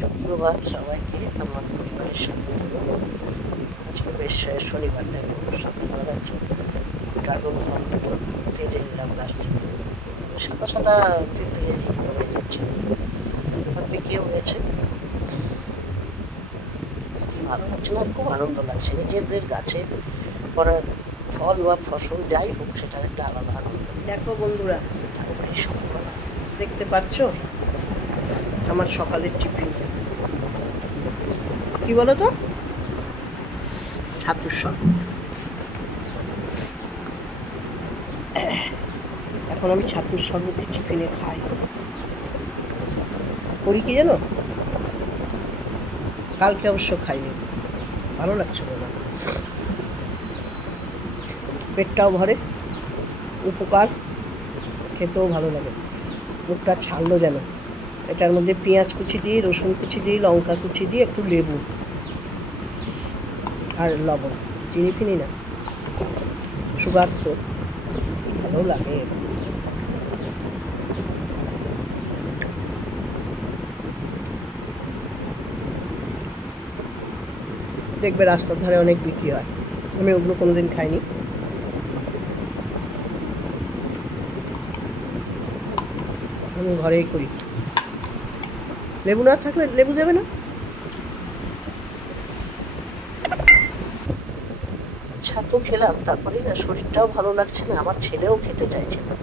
সুপ্রভাত সবাইকে আমার পরিবারের স্বাগত। আজকে বেশ শনিবার, দেখো সকালবেলা ড্রাগন ফল দুটো পেরে নিলাম গাছ থেকে। সাদা সাদা পিঁপড়ে হয়ে যাচ্ছে আর পেকেও গেছে। কি ভালো লাগছে না, খুব আনন্দ লাগছে নিজেদের গাছে করা ফল বা ফসল যাই হোক সেটার একটা আলাদা আনন্দ। দেখো বন্ধুরা, তারপরে সকালবেলা দেখতে পাচ্ছ আমার সকালের টিফিন কি বলো তো? ছাতুর শরবত। এখন আমি ছাতুর শরবত টিফিনে খাই। করি কি জানো, কালকে অবশ্য খাইনি, ভালো লাগছিল না। পেটটাও ভরে, উপকার, খেতেও ভালো লাগে। মুখটা ছাড়লো যেন। এটার মধ্যে পেঁয়াজ কুচি দিয়ে, রসুন কুচি দিয়ে, লঙ্কা কুচি দিয়ে, একটু লেবু আর লবণ, চিনি ফিনি না, সুগার তো, ভালো লাগে। দেখবে রাস্তার ধারে অনেক বিক্রি হয়, আমি ওগুলো কোনোদিন খাইনি। আমি ঘরেই করি। লেবু না থাকলে লেবু দেবে না। ছাতু খেলাম, তারপরে না শরীরটাও ভালো লাগছে না, আমার ছেলেও খেতে চাইছে না।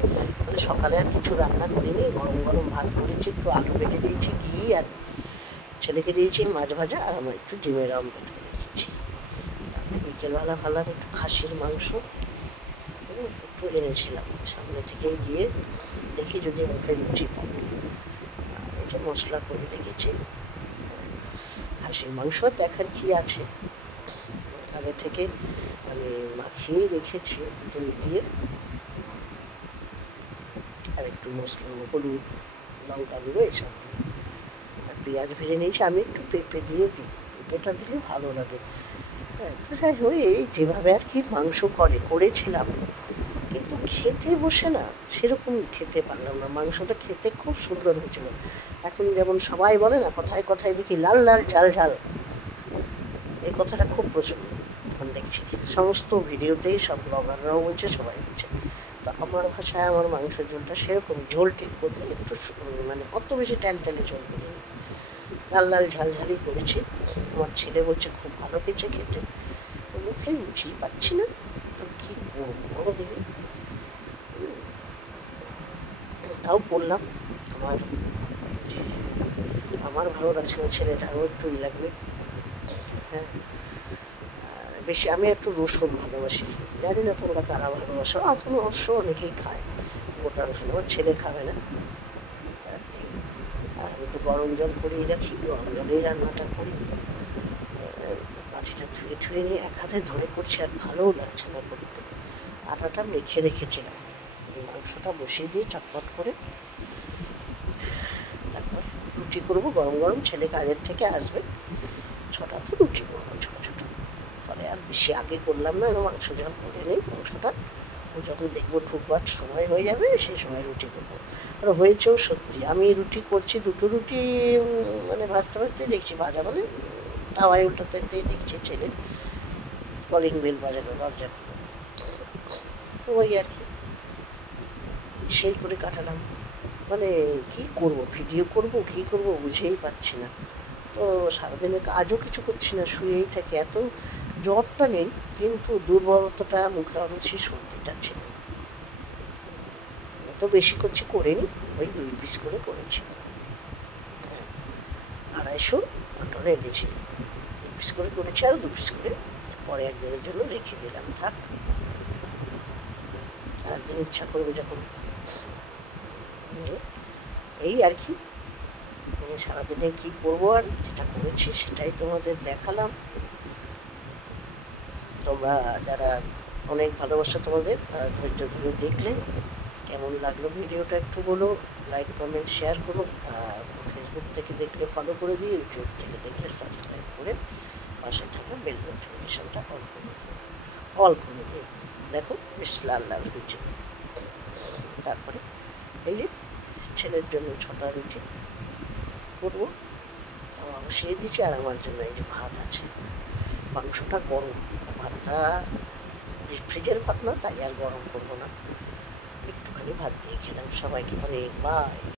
বলে সকালে আর কিছু রান্না করিনি, গরম গরম ভাত করেছি, একটু আলু ভেজে দিয়েছি ঘি, আর ছেলেকে দিয়েছি মাছ ভাজা, আর আমার একটু ডিমের অমলেট করে দিয়েছি। তারপরে বিকেলবেলা ভাবলাম একটু খাসির মাংস একটু এনেছিলাম, সামনে থেকে গিয়ে দেখি যদি মুখে রুচি পাই। এই যে মশলা করে রেখেছি খাসির মাংস, দেখার কি আছে, আগে থেকে আমি মাখিয়ে রেখেছি দই দিয়ে, আর একটু মশলা, হলুদ, লঙ্কা গুঁড়ো এইসব দিয়ে, আর পেঁয়াজ ভেজে নিয়েছি। আমি একটু পেঁপে দিয়ে দিই, পেঁপেটা দিলে ভালো লাগে। হ্যাঁ, তো যাই হোক, এই যেভাবে আর কি মাংস করেছিলাম, কিন্তু খেতে বসে না সেরকম খেতে পারলাম না। মাংসটা খেতে খুব সুন্দর হয়েছিল। এখন যেমন সবাই বলে না, কথায় কথায় দেখি লাল লাল ঝাল ঝাল, এই কথাটা খুব প্রচলিত এখন দেখছি, সমস্ত ভিডিওতেই সব ব্লগাররাও বলছে, সবাই বলছে। তো আমার ভাষায় আমার মাংসের ঝোলটা সেরকম ঝোল ঠিক করবে, একটু মানে অত বেশি ট্যালট্যালে ঝোল করিনি, লাল লাল ঝালঝালি করেছি। আমার ছেলে বলছে খুব ভালো হয়েছে খেতে, মুখে রুচি পাচ্ছি না, তো কী করবো বলো দেখি। তাও করলাম, আমার ভালো লাগছে না, ছেলেটারও একটু লাগবে। হ্যাঁ, বেশি আমি একটু রসুন ভালোবাসি, জানি না তোমরা কারা ভালোবাসো, এখন অবশ্য অনেকেই খায় গোটা রসুন, আমার ছেলে খাবে না। আর আমি তো গরম জল করেই রাখি, গরম জলেই রান্নাটা করি। বাটিটা ধুয়ে ধুয়ে নিয়ে এক হাতে ধরে করছি, আর ভালোও লাগছে না করতে। আটাটা মেখে রেখেছিলাম, মাংসটা বসিয়ে দিয়ে চটপট করে তারপর রুটি করবো গরম গরম। ছেলে কাজের থেকে আসবে, 6টা তো রুটি করবো ছোটো ছোটো। ফলে আর বেশি আগে করলাম না, মাংস জল করে নিই, মাংসটা ও যখন দেখবো ঢুকবার সময় হয়ে যাবে সেই সময় রুটি করবো। আর হয়েছেও সত্যি, আমি রুটি করছি, 2টো রুটি মানে ভাজতে ভাজতেই দেখছি, ভাজা মানে তাওয়ায় উল্টাতেই দেখছি ছেলে কলিং বেল বাজাবে দরজা, ওই আর কি সেই করে কাটালাম। মানে কি করব, ভিডিও করব কি করব বুঝেই পাচ্ছি না। তো সারাদিনে কাজও কিছু করছি না, শুয়েই থাকি। এত জ্বরটা নেই, কিন্তু দুর্বলতাটা, মুখে অরুচি, সর্দিটা ছিল। এত বেশি করছি করিনি, ওই 2 পিস করে করেছি। হ্যাঁ, 250 মটন এনেছি, 2 পিস করে করেছি, আর 2 পিস করে পরে একদিনের জন্য রেখে দিলাম, থাক, আর একদিন ইচ্ছা করবে যখন। এই আর কি, সারাদিনে কি করবো, আর যেটা করেছি সেটাই তোমাদের দেখালাম। তোমরা যারা অনেক ভালোবাসা তোমাদের, তারা ধৈর্য ধরে দেখলে। কেমন লাগলো ভিডিওটা একটু বলো, লাইক কমেন্ট শেয়ার করো, আর ফেসবুক থেকে দেখলে ফলো করে দিও, ইউটিউব থেকে দেখলে সাবস্ক্রাইব করে পাশে থাকা বেল নোটিফিকেশনটা অল করে দিও। দেখো বেশ লাল লাল হয়েছে। তারপরে এই যে ছেলের জন্য 6টা রুটি করবো, খাওয়া বসিয়ে দিয়েছি, আর আমার জন্য এই যে ভাত আছে। মাংসটা গরম, ভাতটা ফ্রিজের ভাত না, তাই আর গরম করবো না, একটুখানি ভাত দিয়ে খেলাম। সবাইকে অনেক বাই।